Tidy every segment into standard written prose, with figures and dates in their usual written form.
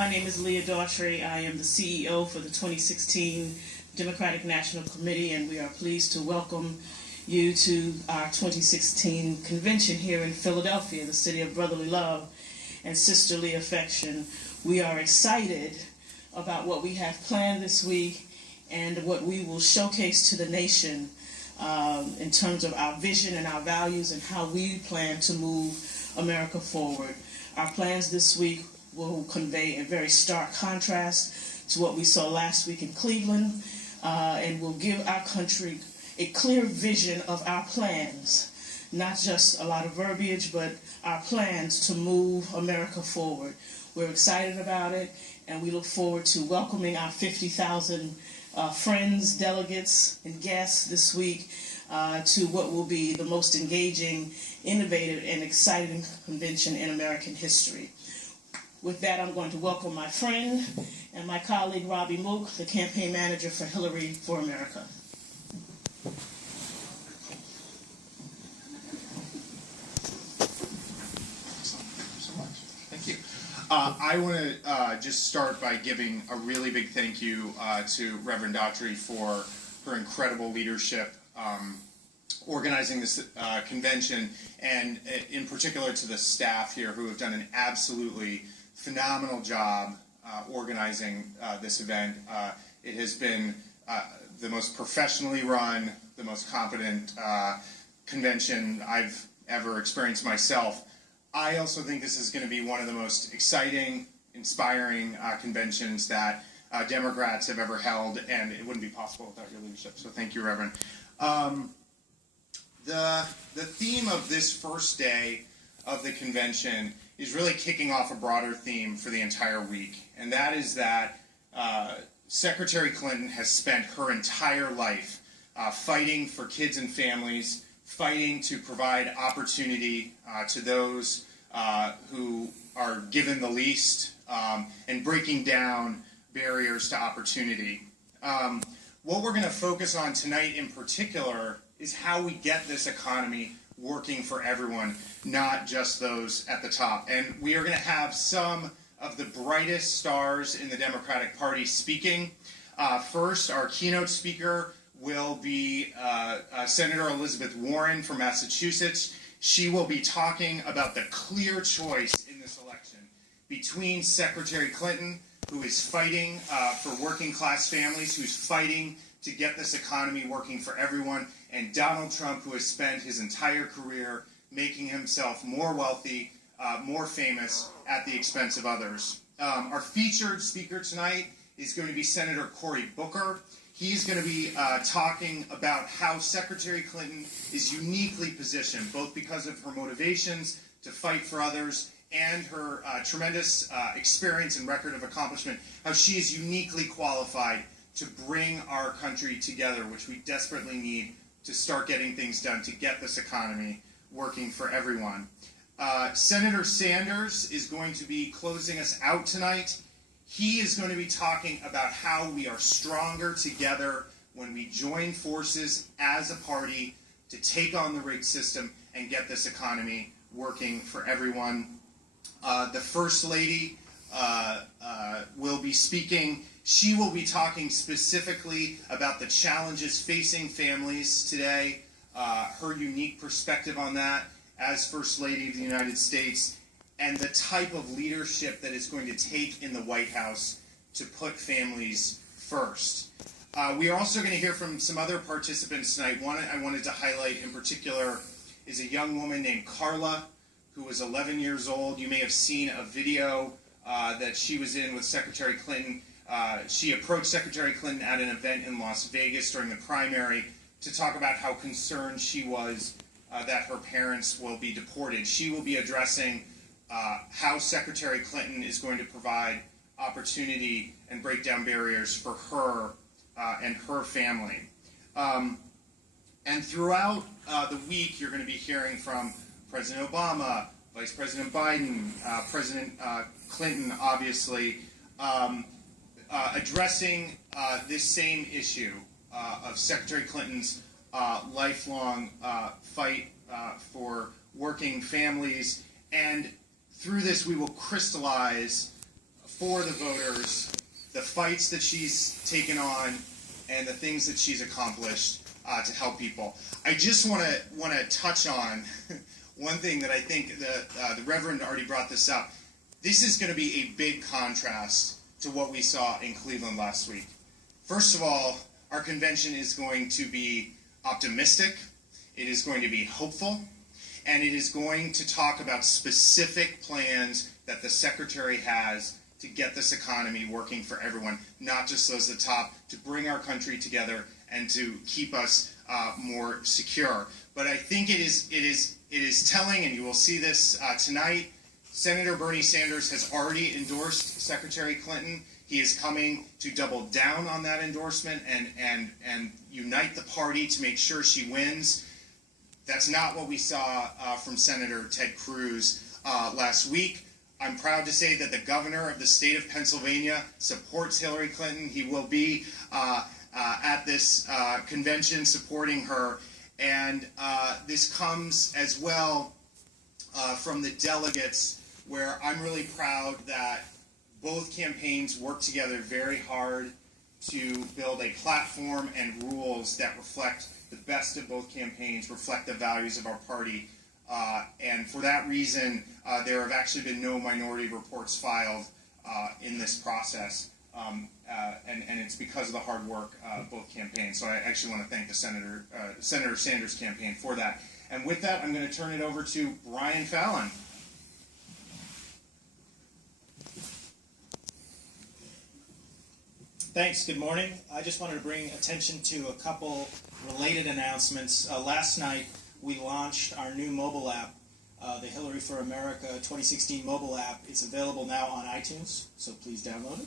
My name is Leah Daughtry. I am the CEO for the 2016 Democratic National Committee, and we are pleased to welcome you to our 2016 convention here in Philadelphia, the city of brotherly love and sisterly affection. We are excited about what we have planned this week and what we will showcase to the nation in terms of our vision and our values and how we plan to move America forward. Our plans this week will convey a very stark contrast to what we saw last week in Cleveland, and will give our country a clear vision of our plans, not just a lot of verbiage, but our plans to move America forward. We're excited about it, and we look forward to welcoming our 50,000 friends, delegates, and guests this week to what will be the most engaging, innovative, and exciting convention in American history. With that, I'm going to welcome my friend and my colleague, Robbie Mook, the campaign manager for Hillary for America. I want to just start by giving a really big thank you to Reverend Daughtry for her incredible leadership organizing this convention, and in particular to the staff here who have done an absolutely phenomenal job organizing this event. It has been the most professionally run, the most competent convention I've ever experienced myself. I also think this is going to be one of the most exciting, inspiring conventions that Democrats have ever held, and it wouldn't be possible without your leadership. So thank you, Reverend. The theme of this first day of the convention is really kicking off a broader theme for the entire week, and that is that Secretary Clinton has spent her entire life fighting for kids and families, fighting to provide opportunity to those who are given the least, and breaking down barriers to opportunity. What we're going to focus on tonight in particular is how we get this economy working for everyone, not just those at the top. And we are going to have some of the brightest stars in the Democratic Party speaking. First, our keynote speaker will be Senator Elizabeth Warren from Massachusetts. She will be talking about the clear choice in this election between Secretary Clinton, who is fighting for working class families, who's fighting to get this economy working for everyone, and Donald Trump, who has spent his entire career making himself more wealthy, more famous at the expense of others. Our featured speaker tonight is going to be Senator Cory Booker. He's going to be talking about how Secretary Clinton is uniquely positioned, both because of her motivations to fight for others and her tremendous experience and record of accomplishment, how she is uniquely qualified to bring our country together, which we desperately need to start getting things done to get this economy working for everyone. Senator Sanders is going to be closing us out tonight. He is going to be talking about how we are stronger together when we join forces as a party to take on the rigged system and get this economy working for everyone. The First Lady will be speaking. She will be talking specifically about the challenges facing families today, her unique perspective on that as First Lady of the United States, and the type of leadership that it's going to take in the White House to put families first. We are also going to hear from some other participants tonight. One I wanted to highlight in particular is a young woman named Carla, who was 11 years old. You may have seen a video that she was in with Secretary Clinton. She approached Secretary Clinton at an event in Las Vegas during the primary to talk about how concerned she was that her parents will be deported. She will be addressing how Secretary Clinton is going to provide opportunity and break down barriers for her and her family. And throughout the week, you're going to be hearing from President Obama, Vice President Biden, President Clinton, obviously, addressing this same issue of Secretary Clinton's lifelong fight for working families. And through this, we will crystallize for the voters, the fights that she's taken on, and the things that she's accomplished to help people. I just want to touch on one thing that I think the Reverend already brought this up. This is going to be a big contrast to what we saw in Cleveland last week. First of all, our convention is going to be optimistic, it is going to be hopeful, and it is going to talk about specific plans that the Secretary has to get this economy working for everyone, not just those at the top, to bring our country together and to keep us more secure. But I think it is telling, and you will see this tonight. Senator Bernie Sanders has already endorsed Secretary Clinton. He is coming to double down on that endorsement and unite the party to make sure she wins. That's not what we saw from Senator Ted Cruz last week. I'm proud to say that the governor of the state of Pennsylvania supports Hillary Clinton. He will be at this convention supporting her. And this comes as well from the delegates, where I'm really proud that both campaigns worked together very hard to build a platform and rules that reflect the best of both campaigns, reflect the values of our party. And for that reason, there have actually been no minority reports filed in this process. And it's because of the hard work of both campaigns. So I actually want to thank the Senator Sanders campaign for that. And with that, I'm going to turn it over to Brian Fallon. Thanks. Good morning. I just wanted to bring attention to a couple related announcements. Last night, we launched our new mobile app, the Hillary for America 2016 mobile app. It's available now on iTunes, so please download it.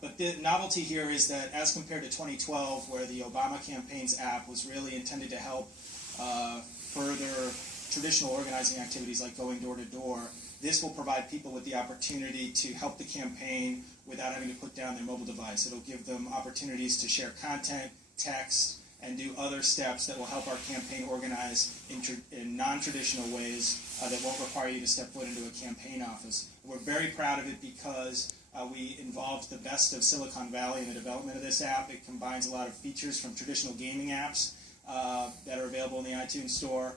But the novelty here is that as compared to 2012, where the Obama campaign's app was really intended to help further traditional organizing activities like going door to door, this will provide people with the opportunity to help the campaign without having to put down their mobile device. It'll give them opportunities to share content, text, and do other steps that will help our campaign organize in non-traditional ways that won't require you to step foot into a campaign office. We're very proud of it because we involved the best of Silicon Valley in the development of this app. It combines a lot of features from traditional gaming apps that are available in the iTunes Store.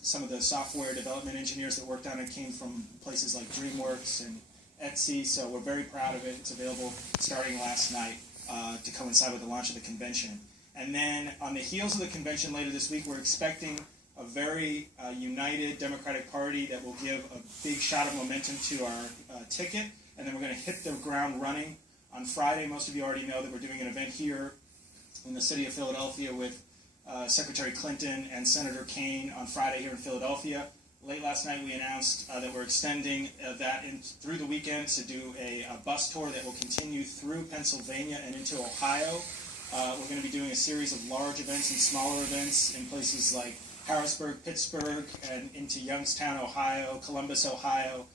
Some of the software development engineers that worked on it came from places like DreamWorks and Etsy, so we're very proud of it. It's available starting last night to coincide with the launch of the convention. And then on the heels of the convention later this week, we're expecting a very united Democratic Party that will give a big shot of momentum to our ticket, and then we're going to hit the ground running on Friday. Most of you already know that we're doing an event here in the city of Philadelphia with Secretary Clinton and Senator Kaine on Friday here in Philadelphia. Late last night we announced that we're extending that through the weekend to do a bus tour that will continue through Pennsylvania and into Ohio. We're going to be doing a series of large events and smaller events in places like Harrisburg, Pittsburgh, and into Youngstown, Ohio, Columbus, Ohio,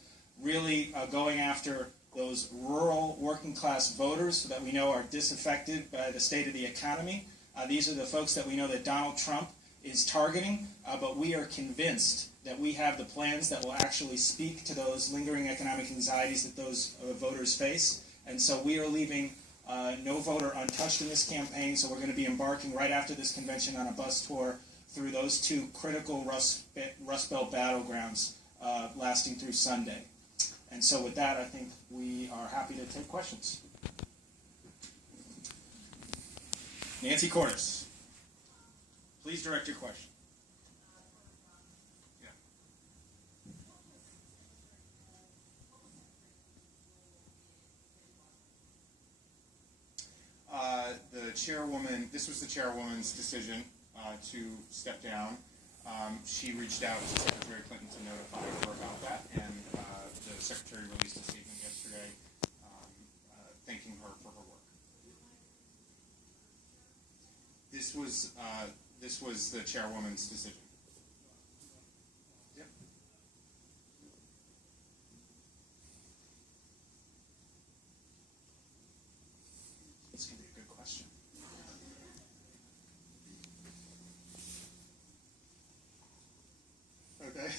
really going after those rural working class voters that we know are disaffected by the state of the economy. These are the folks that we know that Donald Trump is targeting, but we are convinced that we have the plans that will actually speak to those lingering economic anxieties that those voters face. And so we are leaving no voter untouched in this campaign, so we're going to be embarking right after this convention on a bus tour through those two critical Rust Belt battlegrounds lasting through Sunday. And so with that, I think we are happy to take questions. Nancy Cordes, please direct your question. The chairwoman, this was the chairwoman's decision to step down. She reached out to Secretary Clinton to notify her about that, and the Secretary released a statement yesterday thanking her for her work. This was the chairwoman's decision. Yep. This can be a good question. Okay.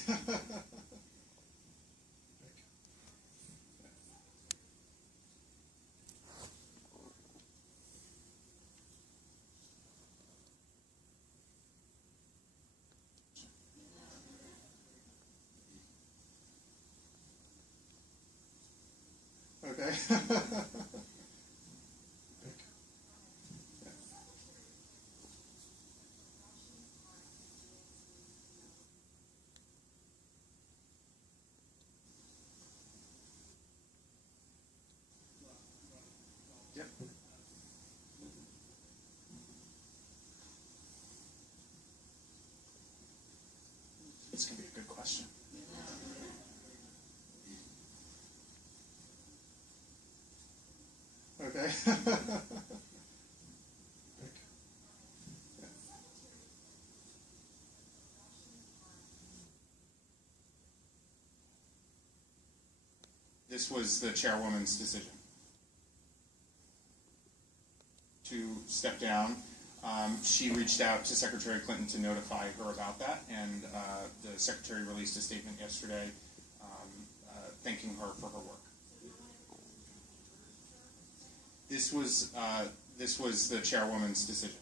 Yep. It's going to be a good question. Okay. This was the chairwoman's decision to step down. She reached out to Secretary Clinton to notify her about that, and the Secretary released a statement yesterday thanking her for her work. This was the chairwoman's decision.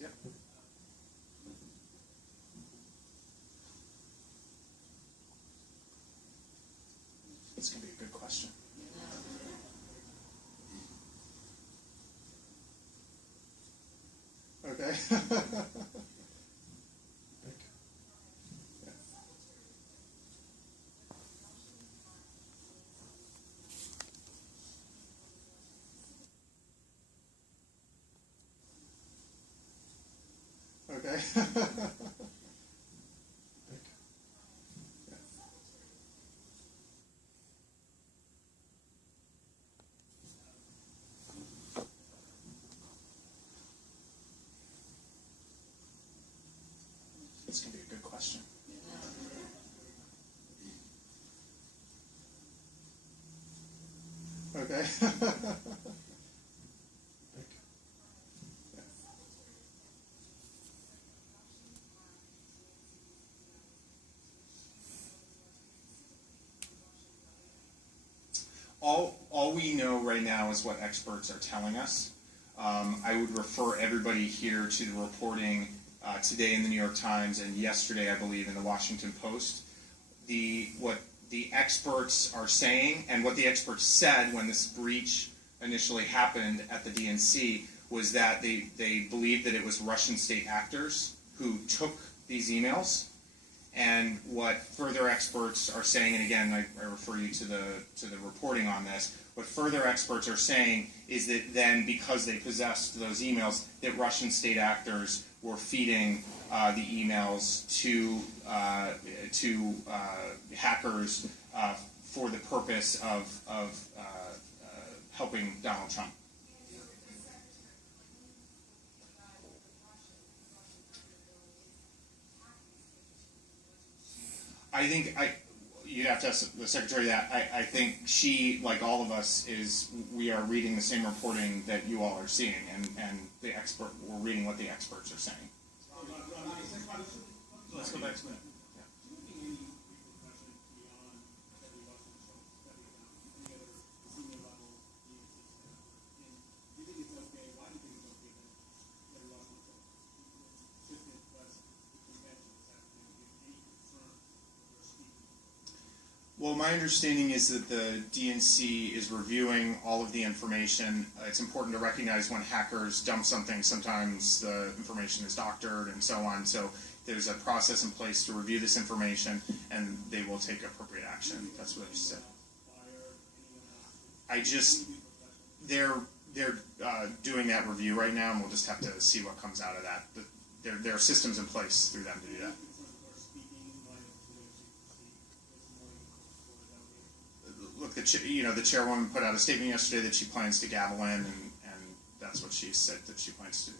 Yep. It's going to be a good question. Okay. Okay. It's going to be a good question. Okay. All we know right now is what experts are telling us. I would refer everybody here to the reporting today in the New York Times and yesterday, I believe, in the Washington Post. What the experts are saying and what the experts said when this breach initially happened at the DNC was that they believed that it was Russian state actors who took these emails. And what further experts are saying, and again, I refer you to the reporting on this, what further experts are saying is that then because they possessed those emails, that Russian state actors were feeding the emails to hackers for the purpose of helping Donald Trump. I think you'd have to ask the Secretary that. I think she, like all of us, we are reading the same reporting that you all are seeing, and we're reading what the experts are saying. Let's go back to that. Well, my understanding is that the DNC is reviewing all of the information. It's important to recognize when hackers dump something, sometimes the information is doctored and so on. So there's a process in place to review this information, and they will take appropriate action. That's what I just said. They're doing that review right now, and we'll just have to see what comes out of that. There are systems in place through them to do that. Look, the chairwoman put out a statement yesterday that she plans to gavel in, and that's what she said that she plans to do.